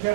And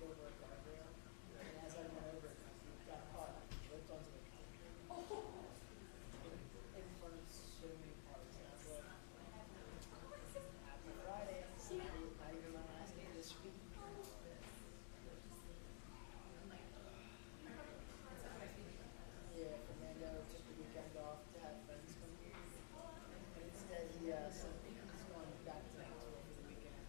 over a guardrail, and as I went over, he got caught and flipped onto the concrete in front of so many cars. And I was like, Happy Friday. It's not even my last day this week. Yeah, Fernando took the weekend off to have friends come here. But instead, he's going back to Knoxville for the weekend.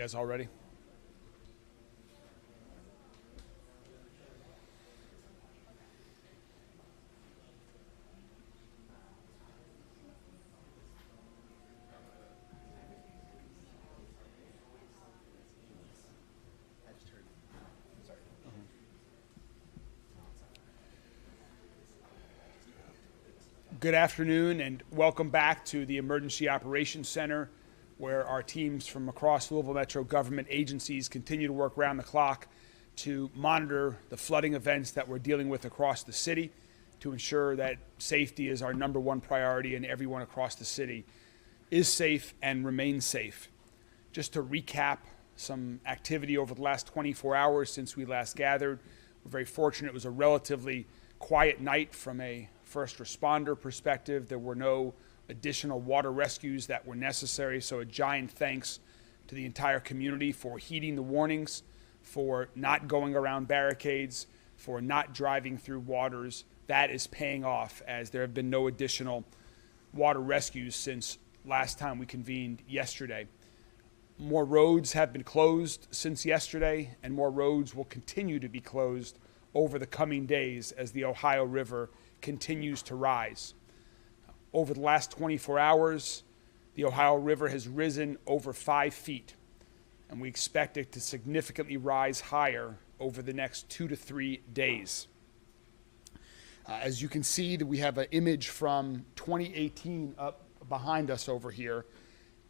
guys all ready? Good afternoon and welcome back to the Emergency Operations Center, where our teams from across Louisville Metro government agencies continue to work around the clock to monitor the flooding events that we're dealing with across the city to ensure that safety is our number one priority and everyone across the city is safe and remains safe. Just to recap some activity over the last 24 hours since we last gathered, we're very fortunate it was a relatively quiet night from a first responder perspective. There were no additional water rescues that were necessary, so a giant thanks to the entire community for heeding the warnings, for not going around barricades, for not driving through waters. That is paying off, as there have been no additional water rescues since last time we convened yesterday. More roads have been closed since yesterday, and more roads will continue to be closed over the coming days as the Ohio River continues to rise. Over the last 24 hours, the Ohio River has risen over 5 feet, and we expect it to significantly rise higher over the next 2 to 3 days. As you can see, that we have an image from 2018 up behind us over here,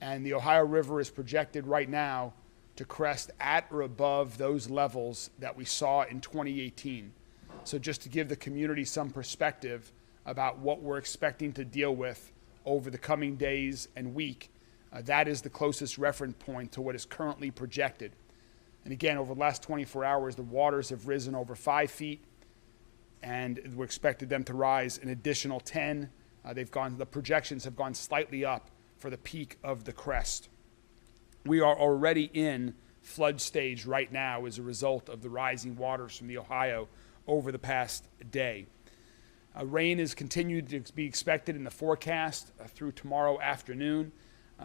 and the Ohio River is projected right now to crest at or above those levels that we saw in 2018. So just to give the community some perspective about what we're expecting to deal with over the coming days and week, that is the closest reference point to what is currently projected. And again, over the last 24 hours, the waters have risen over 5 feet, and we're expected them to rise an additional 10. The projections have gone slightly up for the peak of the crest. We are already in flood stage right now as a result of the rising waters from the Ohio over the past day. Rain is continued to be expected in the forecast through tomorrow afternoon.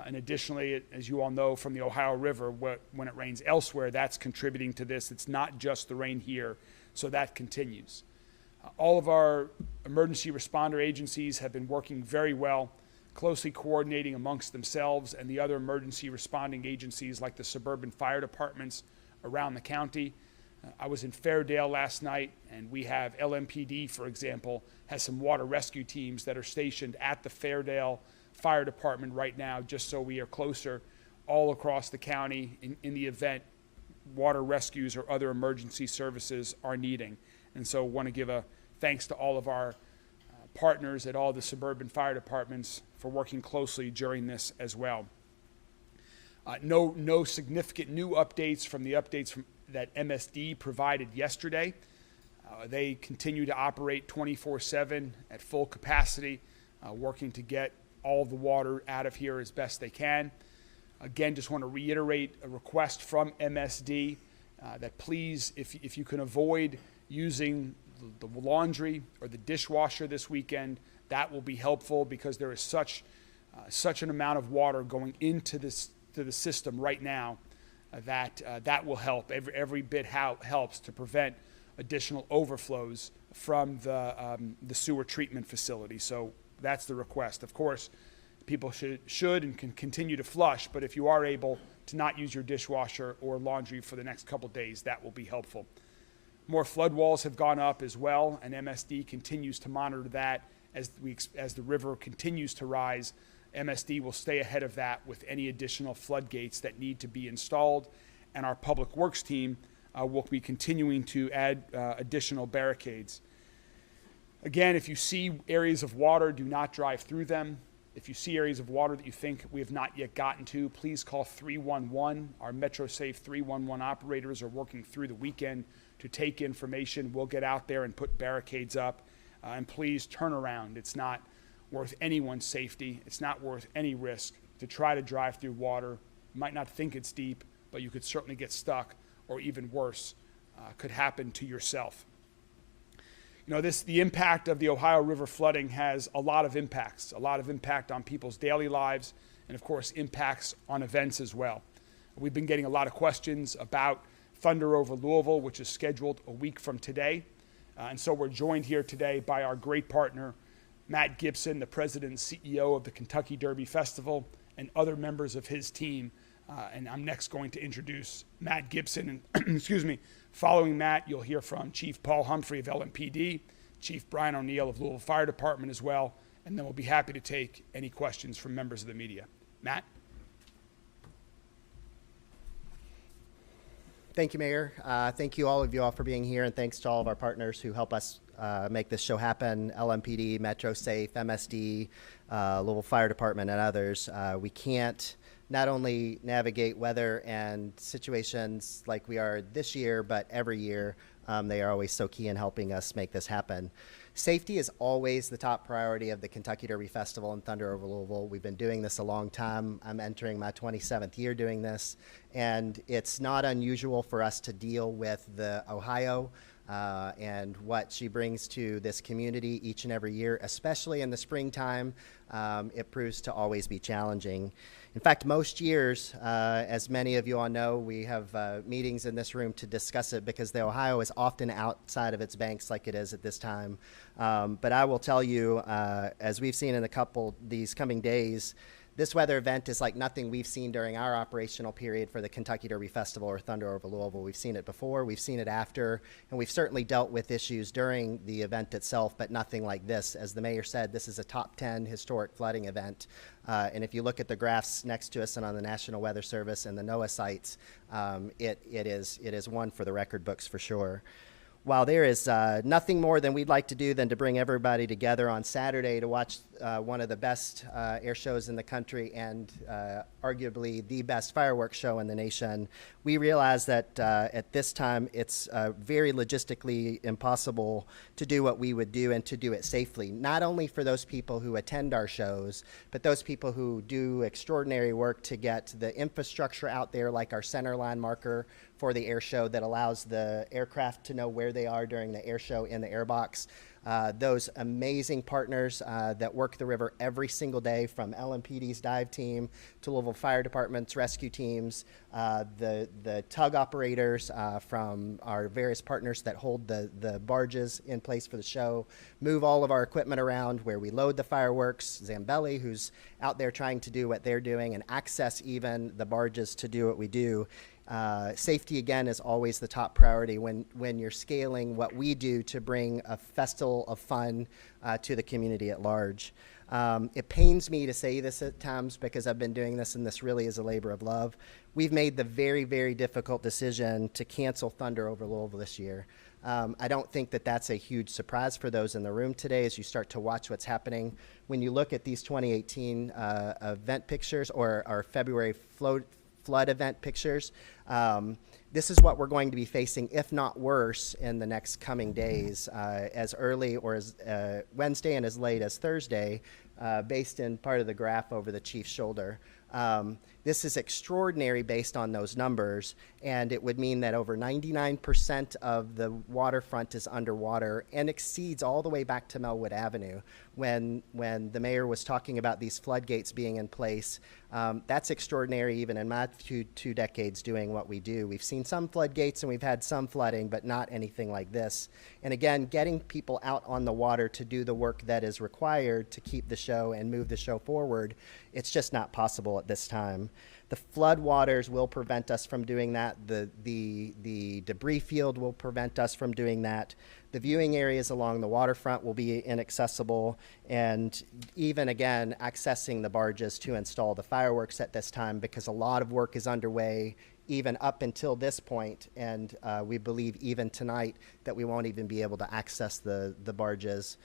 And additionally, as you all know from the Ohio River, when it rains elsewhere, that's contributing to this. It's not just the rain here, so that continues. All of our emergency responder agencies have been working very well, closely coordinating amongst themselves and the other emergency responding agencies like the suburban fire departments around the county. I was in Fairdale last night, and we have LMPD, for example, has some water rescue teams that are stationed at the Fairdale Fire Department right now, just so we are closer all across the county in the event water rescues or other emergency services are needing. And so I want to give a thanks to all of our partners at all the suburban fire departments for working closely during this as well. No significant new updates from the updates that MSD provided yesterday. They continue to operate 24/7 at full capacity, working to get all the water out of here as best they can. Again, just want to reiterate a request from MSD that please, if you can avoid using the laundry or the dishwasher this weekend, that will be helpful, because there is such an amount of water going into the system right now that will help. Every bit helps to prevent additional overflows from the sewer treatment facility. So that's the request. Of course, people should and can continue to flush, but if you are able to not use your dishwasher or laundry for the next couple days, that will be helpful. More flood walls have gone up as well, and MSD continues to monitor that as the river continues to rise. MSD will stay ahead of that with any additional floodgates that need to be installed, and our public works team will be continuing to add additional barricades. Again, if you see areas of water, do not drive through them. If you see areas of water that you think we have not yet gotten to, please call 311. Our MetroSafe 311 operators are working through the weekend to take information. We'll get out there and put barricades up. And please turn around. It's not worth anyone's safety. It's not worth any risk to try to drive through water. You might not think it's deep, but you could certainly get stuck, or even worse, could happen to yourself. You know, the impact of the Ohio River flooding has a lot of impact on people's daily lives, and of course impacts on events as well. We've been getting a lot of questions about Thunder Over Louisville, which is scheduled a week from today. And so we're joined here today by our great partner, Matt Gibson, the president and CEO of the Kentucky Derby Festival, and other members of his team. And I'm next going to introduce Matt Gibson. And excuse me, following Matt, you'll hear from Chief Paul Humphrey of LMPD, Chief Brian O'Neill of Louisville Fire Department as well, and then we'll be happy to take any questions from members of the media. Matt? Thank you, Mayor. Thank you, all of you all, for being here, and thanks to all of our partners who help us make this show happen, LMPD, Metro Safe, MSD, Louisville Fire Department, and others. We can't not only navigate weather and situations like we are this year, but every year. They are always so key in helping us make this happen. Safety is always the top priority of the Kentucky Derby Festival and Thunder Over Louisville. We've been doing this a long time. I'm entering my 27th year doing this, and it's not unusual for us to deal with the Ohio and what she brings to this community each and every year, especially in the springtime. It proves to always be challenging. In fact, most years, as many of you all know, we have meetings in this room to discuss it because the Ohio is often outside of its banks like it is at this time. But I will tell you, as we've seen in these coming days, this weather event is like nothing we've seen during our operational period for the Kentucky Derby Festival or Thunder Over Louisville. We've seen it before, we've seen it after, and we've certainly dealt with issues during the event itself, but nothing like this. As the mayor said, this is a top 10 historic flooding event. And if you look at the graphs next to us and on the National Weather Service and the NOAA sites, it is one for the record books for sure. While there is nothing more than we'd like to do than to bring everybody together on Saturday to watch one of the best air shows in the country and arguably the best fireworks show in the nation, we realize that at this time it's very logistically impossible to do what we would do and to do it safely, not only for those people who attend our shows, but those people who do extraordinary work to get the infrastructure out there, like our center line marker for the air show that allows the aircraft to know where they are during the air show in the airbox. Those amazing partners that work the river every single day, from LMPD's dive team to Louisville Fire Department's rescue teams, the tug operators from our various partners that hold the barges in place for the show, move all of our equipment around where we load the fireworks, Zambelli, who's out there trying to do what they're doing, and access even the barges to do what we do. Safety, again, is always the top priority when you're scaling what we do to bring a festival of fun to the community at large. It pains me to say this at times because I've been doing this, and this really is a labor of love. We've made the very, very difficult decision to cancel Thunder Over Louisville this year. I don't think that that's a huge surprise for those in the room today as you start to watch what's happening. When you look at these 2018 event pictures or our February flood event pictures, this is what we're going to be facing, if not worse, in the next coming days, as early or as Wednesday and as late as Thursday, based in part of the graph over the chief's shoulder. This is extraordinary based on those numbers, and it would mean that over 99% of the waterfront is underwater and exceeds all the way back to Melwood Avenue. When the mayor was talking about these floodgates being in place, that's extraordinary even in my two decades doing what we do. We've seen some floodgates and we've had some flooding, but not anything like this. And again, getting people out on the water to do the work that is required to keep the show and move the show forward, it's just not possible at this time. The flood waters will prevent us from doing that. The debris field will prevent us from doing that. The viewing areas along the waterfront will be inaccessible, and even again accessing the barges to install the fireworks at this time, because a lot of work is underway even up until this point, and we believe even tonight that we won't even be able to access the barges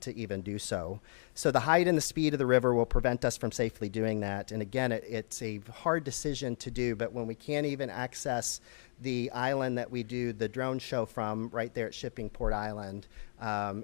to even do so. So the height and the speed of the river will prevent us from safely doing that. And again, it's a hard decision to do, but when we can't even access the island that we do the drone show from right there at Shippingport Island,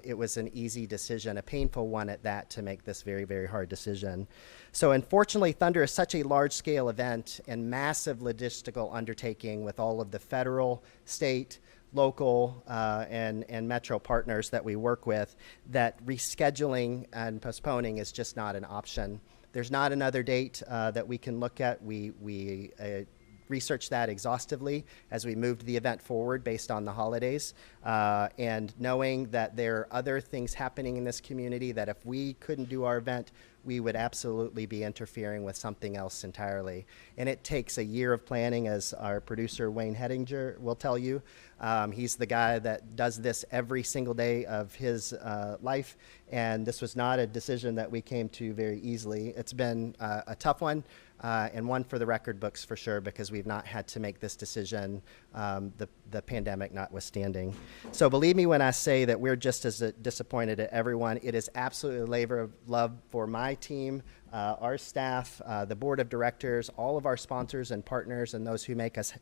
it was an easy decision, a painful one at that, to make this very, very hard decision. So unfortunately, Thunder is such a large-scale event and massive logistical undertaking with all of the federal, state, local, and metro partners that we work with, that rescheduling and postponing is just not an option. There's not another date that we can look at. We researched that exhaustively as we moved the event forward based on the holidays, and knowing that there are other things happening in this community that if we couldn't do our event, we would absolutely be interfering with something else entirely. And it takes a year of planning, as our producer Wayne Hettinger will tell you. He's the guy that does this every single day of his life, and this was not a decision that we came to very easily. It's been a tough one, and one for the record books for sure, because we've not had to make this decision, the pandemic notwithstanding. So believe me when I say that we're just as disappointed at everyone. It is absolutely a labor of love for my team, our staff, the board of directors, all of our sponsors and partners, and those who make us,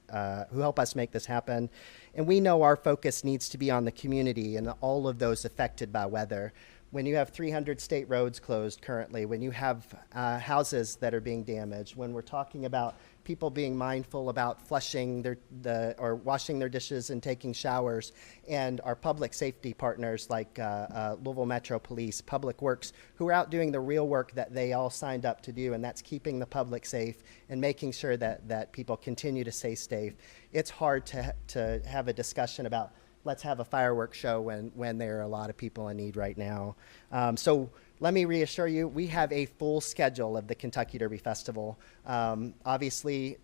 who help us make this happen. And we know our focus needs to be on the community and all of those affected by weather. When you have 300 state roads closed currently, when you have houses that are being damaged, when we're talking about people being mindful about flushing or washing their dishes and taking showers, and our public safety partners like Louisville Metro Police, Public Works, who are out doing the real work that they all signed up to do, and that's keeping the public safe and making sure that people continue to stay safe. It's hard to have a discussion about let's have a fireworks show when there are a lot of people in need right now. So let me reassure you, we have a full schedule of the Kentucky Derby Festival. Obviously,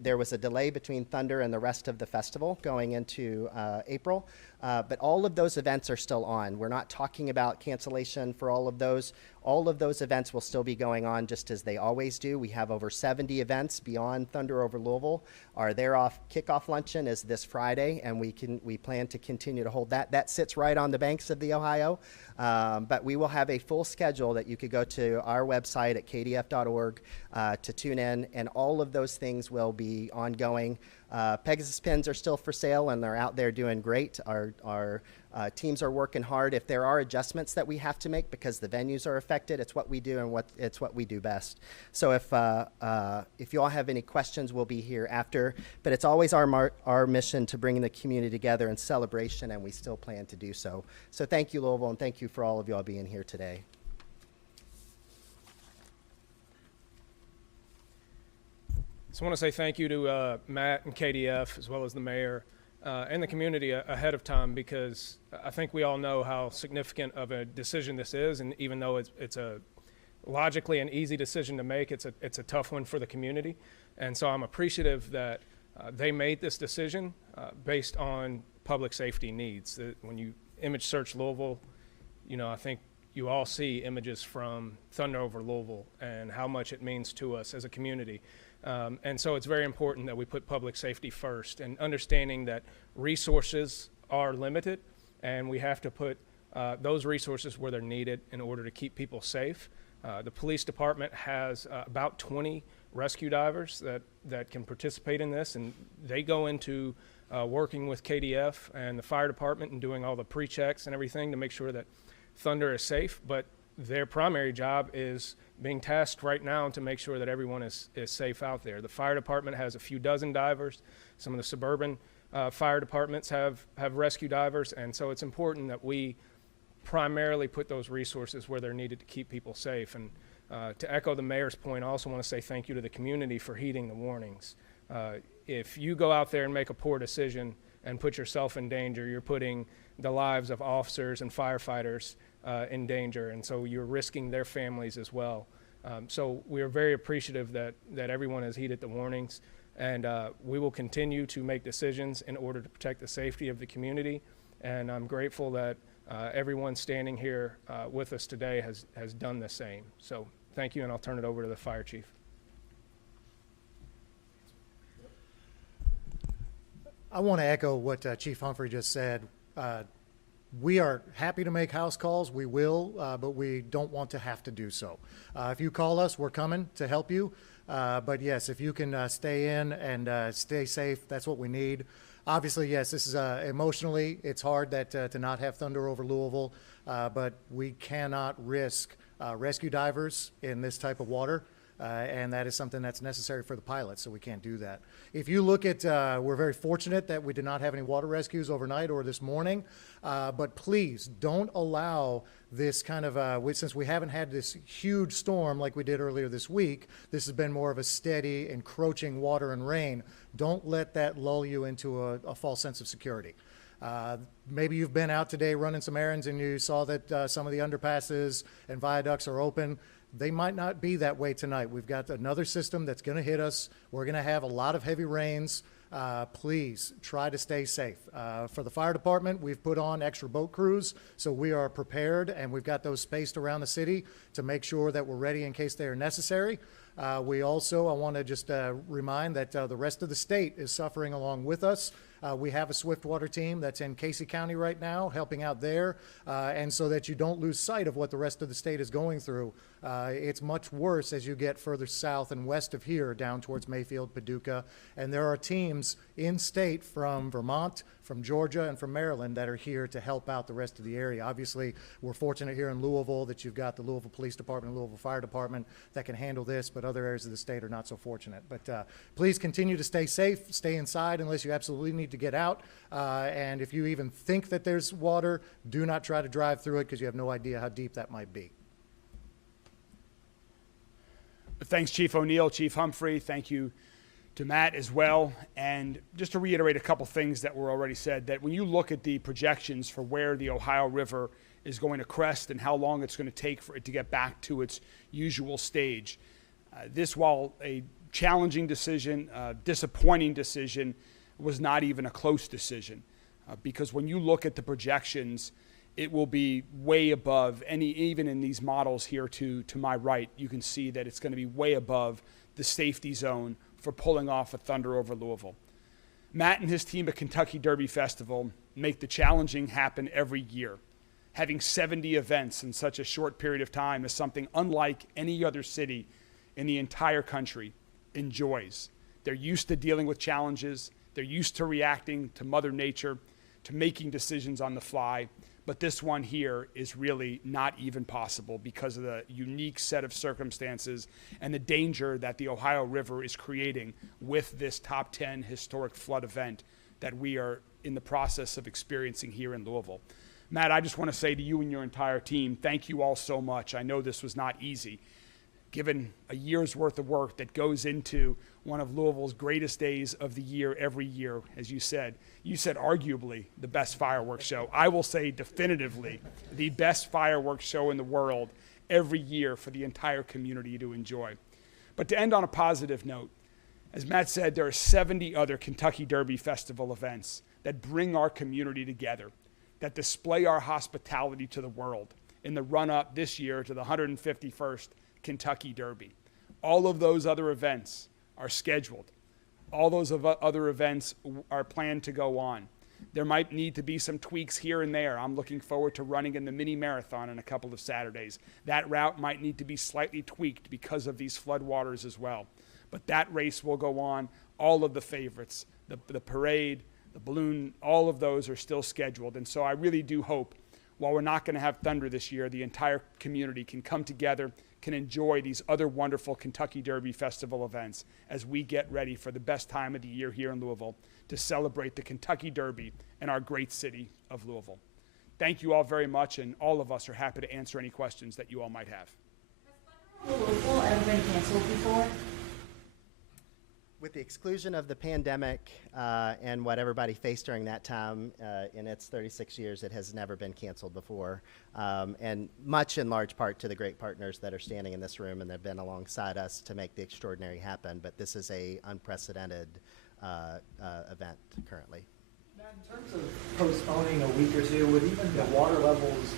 there was a delay between Thunder and the rest of the festival going into April, but all of those events are still on. We're not talking about cancellation for all of those. All of those events will still be going on just as they always do. We have over 70 events beyond Thunder Over Louisville. Our kickoff luncheon is this Friday, and we plan to continue to hold that. That sits right on the banks of the Ohio, but we will have a full schedule that you could go to our website at kdf.org to tune in, and all of those things will be ongoing. Pegasus pins are still for sale, and they're out there doing great. Our teams are working hard. If there are adjustments that we have to make because the venues are affected, it's what we do, and it's what we do best. So if you all have any questions, we'll be here after. But it's always our mission to bring the community together in celebration, and we still plan to do so. So thank you, Louisville, and thank you for all of you all being here today. So I want to say thank you to Matt and KDF, as well as the mayor and the community ahead of time, because I think we all know how significant of a decision this is, and even though it's a logically an easy decision to make, it's a tough one for the community. And so I'm appreciative that they made this decision based on public safety needs. When you image search Louisville, I think you all see images from Thunder Over Louisville and how much it means to us as a community. And so it's very important that we put public safety first, and understanding that resources are limited, and we have to put those resources where they're needed in order to keep people safe. The police department has about 20 rescue divers that can participate in this, and they go into working with KDF and the fire department and doing all the pre-checks and everything to make sure that Thunder is safe. But their primary job is being tasked right now to make sure that everyone is safe out there. The fire department has a few dozen divers. Some of the suburban fire departments have rescue divers, and so it's important that we primarily put those resources where they're needed to keep people safe. And to echo the mayor's point, I also want to say thank you to the community for heeding the warnings. If you go out there and make a poor decision and put yourself in danger, you're putting the lives of officers and firefighters in danger, and so you're risking their families as well. So we are very appreciative that everyone has heeded the warnings, and we will continue to make decisions in order to protect the safety of the community. And I'm grateful that everyone standing here with us today has done the same. So thank you, and I'll turn it over to the fire chief. I want to echo what Chief Humphrey just said. We are happy to make house calls. We will, but we don't want to have to do so. If you call us, we're coming to help you. But yes, if you can stay in and stay safe, that's what we need. Obviously, yes, this is emotionally, it's hard that to not have Thunder Over Louisville, but we cannot risk rescue divers in this type of water. And that is something that's necessary for the pilots, so we can't do that. If you look at, we're very fortunate that we did not have any water rescues overnight or this morning, but please don't allow this kind of, since we haven't had this huge storm like we did earlier this week, this has been more of a steady encroaching water and rain. Don't let that lull you into a false sense of security. Maybe you've been out today running some errands and you saw that some of the underpasses and viaducts are open. They might not be that way tonight. We've got another system that's going to hit us. We're going to have a lot of heavy rains. Please try to stay safe. For the fire department, we've put on extra boat crews, so we are prepared, and we've got those spaced around the city to make sure that we're ready in case they are necessary. We also, I want to just remind that the rest of the state is suffering along with us. We have a Swiftwater team that's in Casey County right now, helping out there, and so that you don't lose sight of what the rest of the state is going through. It's much worse as you get further south and west of here, down towards Mayfield, Paducah, and there are teams in state from Vermont, from Georgia, and from Maryland that are here to help out the rest of the area. Obviously, we're fortunate here in Louisville that you've got the Louisville Police Department and Louisville Fire Department that can handle this, but other areas of the state are not so fortunate. But please continue to stay safe, stay inside unless you absolutely need to get out, and if you even think that there's water, do not try to drive through it because you have no idea how deep that might be. Thanks, Chief O'Neill, Chief Humphrey. Thank you to Matt as well. And just to reiterate a couple things that were already said, that when you look at the projections for where the Ohio River is going to crest and how long it's going to take for it to get back to its usual stage, this, while a challenging decision, disappointing decision, was not even a close decision. Because when you look at the projections, it will be way above even in these models here to my right, you can see that it's going to be way above the safety zone for pulling off a Thunder over Louisville. Matt and his team at Kentucky Derby Festival make the challenging happen every year. Having 70 events in such a short period of time is something unlike any other city in the entire country enjoys. They're used to dealing with challenges. They're used to reacting to Mother Nature, to making decisions on the fly. But this one here is really not even possible because of the unique set of circumstances and the danger that the Ohio River is creating with this top 10 historic flood event that we are in the process of experiencing here in Louisville. Matt, I just want to say to you and your entire team, thank you all so much. I know this was not easy. Given a year's worth of work that goes into one of Louisville's greatest days of the year every year, as you said arguably the best fireworks show. I will say definitively the best fireworks show in the world every year for the entire community to enjoy. But to end on a positive note, as Matt said, there are 70 other Kentucky Derby Festival events that bring our community together, that display our hospitality to the world in the run-up this year to the 151st Kentucky Derby. All of those other events are scheduled. All those other events are planned to go on. There might need to be some tweaks here and there. I'm looking forward to running in the mini marathon in a couple of Saturdays. That route might need to be slightly tweaked because of these floodwaters as well. But that race will go on. All of the favorites, the parade, the balloon, all of those are still scheduled. And so I really do hope, while we're not going to have Thunder this year, the entire community can come together, can enjoy these other wonderful Kentucky Derby Festival events as we get ready for the best time of the year here in Louisville to celebrate the Kentucky Derby in our great city of Louisville. Thank you all very much, and all of us are happy to answer any questions that you all might have. Has Thunder Over Louisville ever been canceled before? With the exclusion of the pandemic and what everybody faced during that time, in its 36 years, it has never been canceled before, and much in large part to the great partners that are standing in this room and have been alongside us to make the extraordinary happen. But this is a unprecedented event currently. Now, in terms of postponing a week or two, would even the water levels,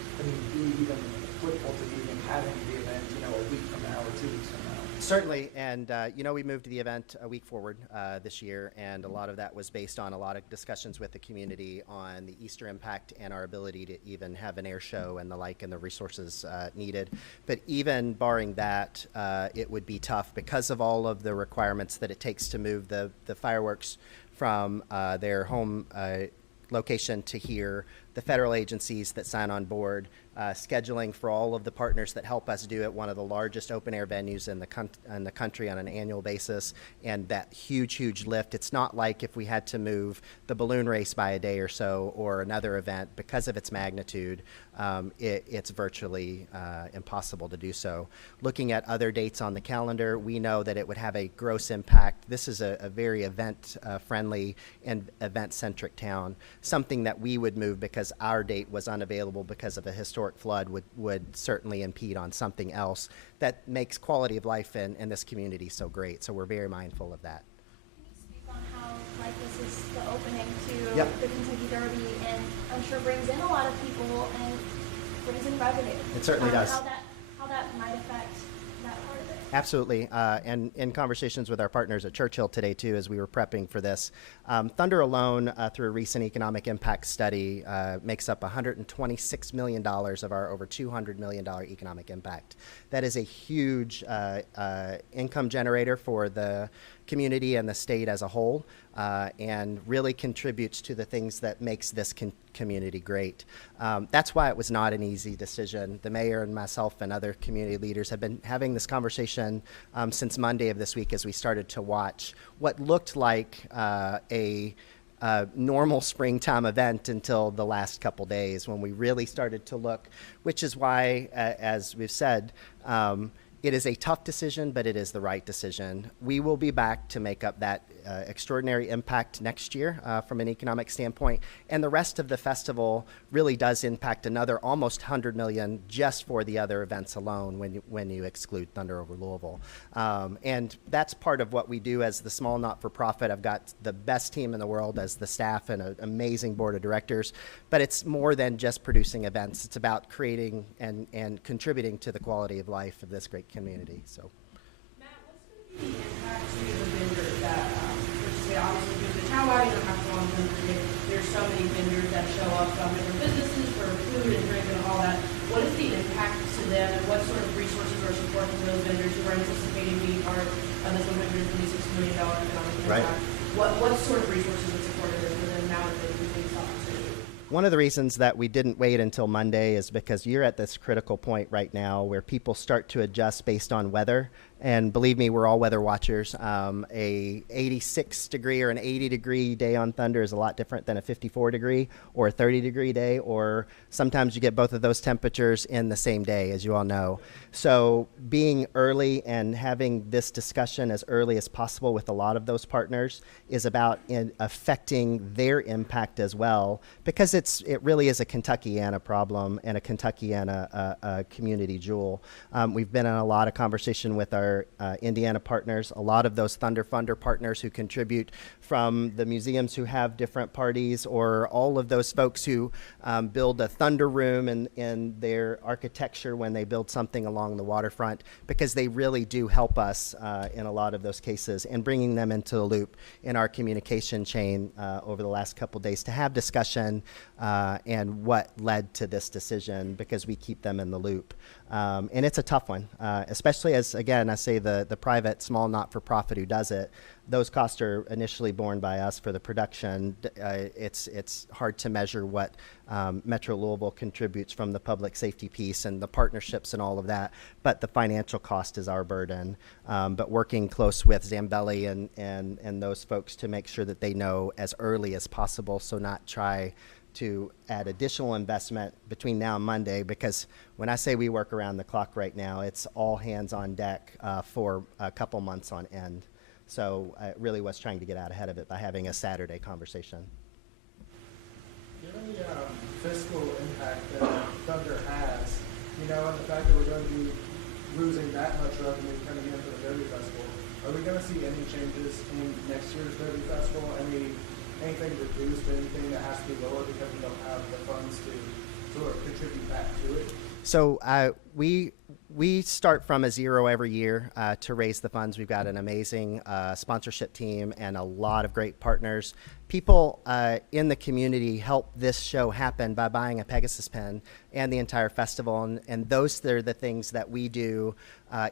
be even applicable to even having the event, a week from now or 2 weeks from now? Certainly, and we moved the event a week forward this year, and a lot of that was based on a lot of discussions with the community on the Easter impact and our ability to even have an air show and the like and the resources needed. But even barring that, it would be tough because of all of the requirements that it takes to move the fireworks from their home location to here, the federal agencies that sign on board, scheduling for all of the partners that help us do it, one of the largest open-air venues in the country on an annual basis, and that huge lift. It's not like if we had to move the balloon race by a day or so or another event because of its magnitude, it's virtually impossible to do so. Looking at other dates on the calendar, we know that it would have a gross impact. This is a very event-friendly and event-centric town. Something that we would move because our date was unavailable because of a historic flood would certainly impede on something else that makes quality of life in this community so great. So we're very mindful of that. Can you speak on how, like, this is the opening to Yep. the Kentucky Derby, and I'm sure brings in a lot of people and brings in revenue? It certainly does. How that might affect that part of it? Absolutely, and in conversations with our partners at Churchill today too, as we were prepping for this, Thunder alone, through a recent economic impact study, makes up $126 million of our over $200 million economic impact. That is a huge income generator for the community and the state as a whole, and really contributes to the things that makes this community great. That's why it was not an easy decision. The mayor and myself and other community leaders have been having this conversation since Monday of this week as we started to watch what looked like a normal springtime event until the last couple days when we really started to look, which is why, as we've said, it is a tough decision, but it is the right decision. We will be back to make up that extraordinary impact next year from an economic standpoint. And the rest of the festival really does impact another almost $100 million just for the other events alone when you exclude Thunder Over Louisville. And that's part of what we do as the small not-for-profit. I've got the best team in the world as the staff and an amazing board of directors. But it's more than just producing events. It's about creating and contributing to the quality of life of this great community. So, Matt, what's going to be the impact to the vendors that, obviously, because the town-wide, you don't have to go on Thursday. There's so many vendors that show up from different businesses for food and drink and all that. What is the impact to them, and what sort of resources are supporting those vendors who are anticipating being part of this $126 million economic impact? Right. What sort of resources are supported for them now that they've been this opportunity? one of the reasons that we didn't wait until Monday is because you're at this critical point right now where people start to adjust based on weather. And believe me, we're all weather watchers. A 86 degree or an 80 degree day on Thunder is a lot different than a 54 degree or a 30 degree day, or sometimes you get both of those temperatures in the same day, as you all know. So being early and having this discussion as early as possible with a lot of those partners is about affecting their impact as well, because it really is a Kentuckiana problem and a Kentuckiana community jewel. We've been in a lot of conversation with our Indiana partners, a lot of those Thunder Funder partners who contribute, from the museums who have different parties, or all of those folks who build a Thunder Room in their architecture when they build something along the waterfront, because they really do help us in a lot of those cases, and bringing them into the loop in our communication chain over the last couple days to have discussion and what led to this decision, because we keep them in the loop. And it's a tough one, especially as, again, I say the private, small, not-for-profit who does it. Those costs are initially borne by us for the production. It's hard to measure what Metro Louisville contributes from the public safety piece and the partnerships and all of that, but the financial cost is our burden. But working close with Zambelli and those folks to make sure that they know as early as possible, so not try to add additional investment between now and Monday, because when I say we work around the clock right now, it's all hands on deck for a couple months on end. So I really was trying to get out ahead of it by having a Saturday conversation. Given the fiscal impact that Thunder has, and the fact that we're going to be losing that much revenue coming in for the Derby Festival, are we going to see any changes in next year's Derby Festival? Anything reduced, anything that has to be lower because we don't have the funds to sort of contribute back to it? So we We start from a zero every year to raise the funds. We've got an amazing sponsorship team and a lot of great partners. People in the community help this show happen by buying a Pegasus pen and the entire festival, and those are the things that we do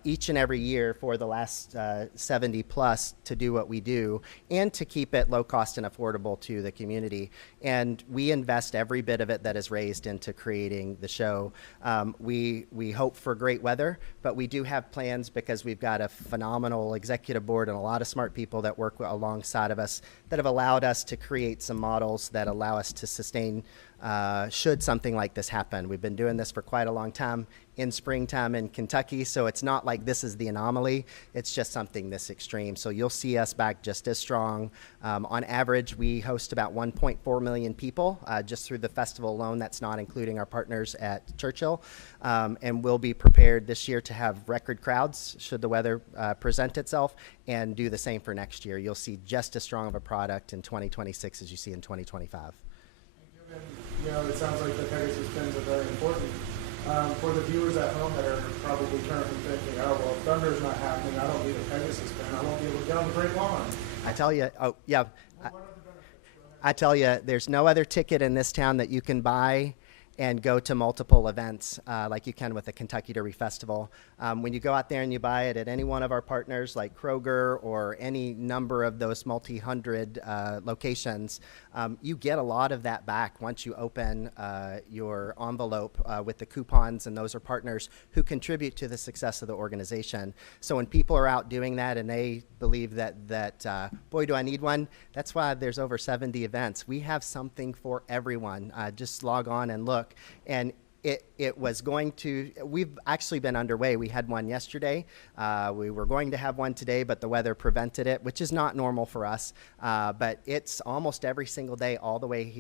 each and every year for the last 70 plus to do what we do and to keep it low cost and affordable to the community. And we invest every bit of it that is raised into creating the show. We hope for great weather, but we do have plans because we've got a phenomenal executive board and a lot of smart people that work alongside of us that have allowed us to create some models that allow us to sustain should something like this happen. We've been doing this for quite a long time in springtime in Kentucky, so it's not like this is the anomaly. It's just something this extreme. So you'll see us back just as strong. On average, we host about 1.4 million people just through the festival alone. That's not including our partners at Churchill. And we'll be prepared this year to have record crowds should the weather present itself, and do the same for next year. You'll see just as strong of a product in 2026 as you see in 2025. You know, it sounds like the Pegasus pens are very important. For the viewers at home that are probably currently thinking, oh, well, if Thunder's not happening, I don't need a Pegasus pen. I won't be able to get on the Great Lawn. I tell you, I tell you, there's no other ticket in this town that you can buy and go to multiple events like you can with the Kentucky Derby Festival. When you go out there and you buy it at any one of our partners like Kroger or any number of those multi-hundred locations, you get a lot of that back once you open your envelope with the coupons, and those are partners who contribute to the success of the organization. So when people are out doing that and they believe that boy, do I need one, that's why there's over 70 events. We have something for everyone. Just log on and look. And it was going to, we've actually been underway. We had one yesterday. We were going to have one today, but the weather prevented it, which is not normal for us. But it's almost every single day, all the way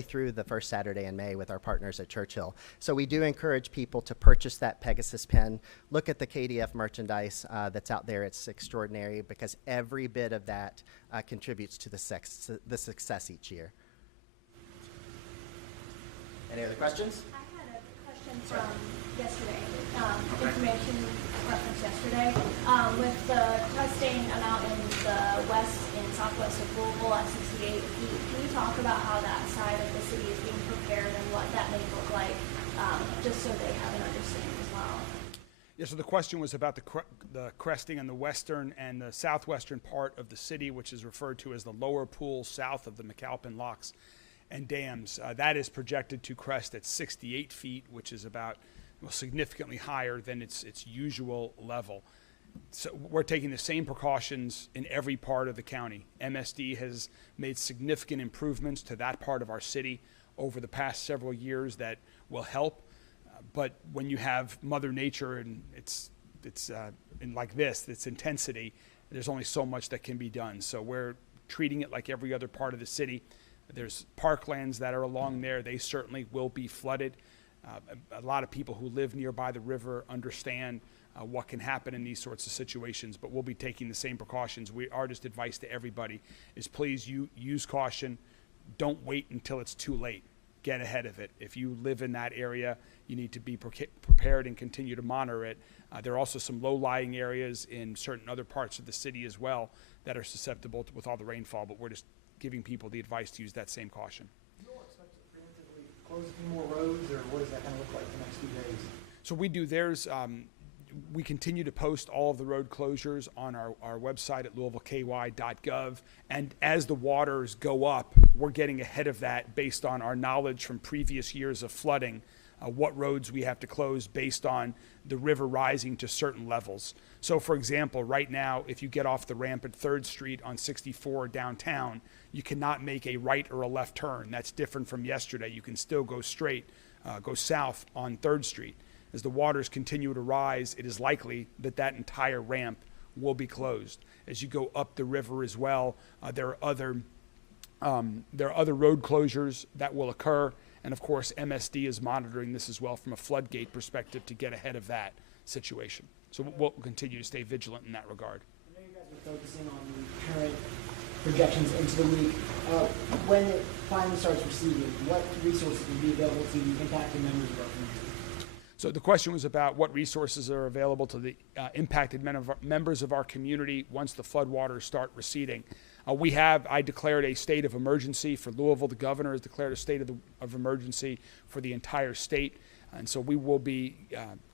through the first Saturday in May with our partners at Churchill. So we do encourage people to purchase that Pegasus pen. Look at the KDF merchandise that's out there. It's extraordinary because every bit of that contributes to the success each year. Any other questions? I had a question from yesterday, information reference yesterday. With the testing out in the west and southwest of Louisville at 68 feet, can you talk about how that side of the city is being prepared and what that may look like, just so they have an understanding as well? Yeah, so the question was about the cresting on the western and the southwestern part of the city, which is referred to as the lower pool south of the McAlpin locks and dams. That is projected to crest at 68 feet, which is about significantly higher than its usual level. So we're taking the same precautions in every part of the county. MSD has made significant improvements to that part of our city over the past several years that will help. But when you have Mother Nature and it's in like this, its intensity, there's only so much that can be done. So we're treating it like every other part of the city. There's parklands that are along there. They certainly will be flooded. A lot of people who live nearby the river understand what can happen in these sorts of situations, but we'll be taking the same precautions. Our just advice to everybody is please use caution. Don't wait until it's too late. Get ahead of it. If you live in that area, you need to be prepared and continue to monitor it. There are also some low-lying areas in certain other parts of the city as well that are susceptible with all the rainfall, but we're just giving people the advice to use that same caution. You all expect to preemptively close a few more roads, or what does that kind of look like the next few days? So we do. We continue to post all of the road closures on our website at louisvilleky.gov. And as the waters go up, we're getting ahead of that based on our knowledge from previous years of flooding, what roads we have to close based on the river rising to certain levels. So, for example, right now, if you get off the ramp at 3rd Street on 64 downtown, you cannot make a right or a left turn. That's different from yesterday. You can still go straight, go south on 3rd Street. As the waters continue to rise, it is likely that that entire ramp will be closed. As you go up the river as well, there are other road closures that will occur. And of course, MSD is monitoring this as well from a floodgate perspective to get ahead of that situation. So we'll continue to stay vigilant in that regard. I know you guys are focusing on the current projections into the week. When it finally starts receding, what resources will be available to the impacted members of our community? So the question was about what resources are available to the impacted members of our community once the floodwaters start receding. I declared a state of emergency for Louisville. The governor has declared a state of emergency for the entire state. And so we will be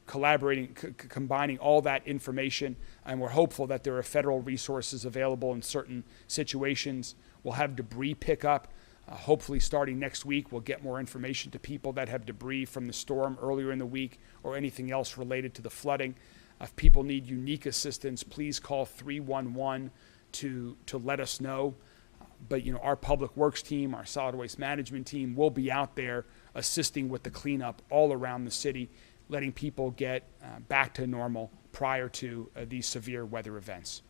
collaborating, combining all that information, and we're hopeful that there are federal resources available in certain situations. We'll have debris pickup. Hopefully starting next week, we'll get more information to people that have debris from the storm earlier in the week or anything else related to the flooding. If people need unique assistance, please call 311 to let us know. But our public works team, our solid waste management team will be out there assisting with the cleanup all around the city, letting people get back to normal prior to these severe weather events.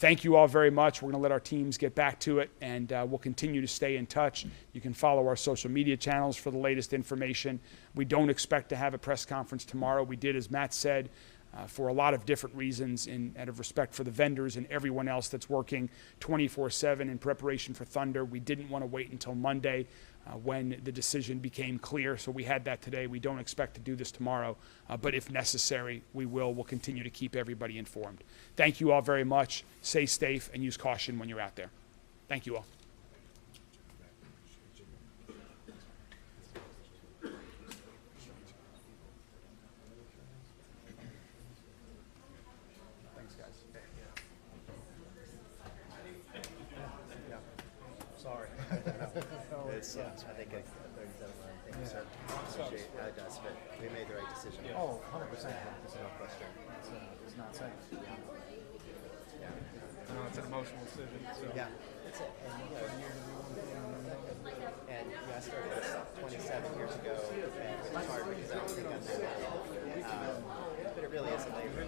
Thank you all very much. We're going to let our teams get back to it, and we'll continue to stay in touch. You can follow our social media channels for the latest information. We don't expect to have a press conference tomorrow. We did, as Matt said, for a lot of different reasons, out of respect for the vendors and everyone else that's working 24/7 in preparation for Thunder. We didn't want to wait until Monday when the decision became clear, so we had that today. We don't expect to do this tomorrow, but if necessary, we will. We'll continue to keep everybody informed. Thank you all very much. Stay safe and use caution when you're out there. Thank you all. I think it's 37 line. Thank you, sir. Appreciate how it does, but we made the right decision. Oh, 100%. No question. It's not safe. No, it's an emotional decision. So. Yeah, that's it. And I started this 27 years ago, and it's hard because I don't think I've done that. But it really is a labor.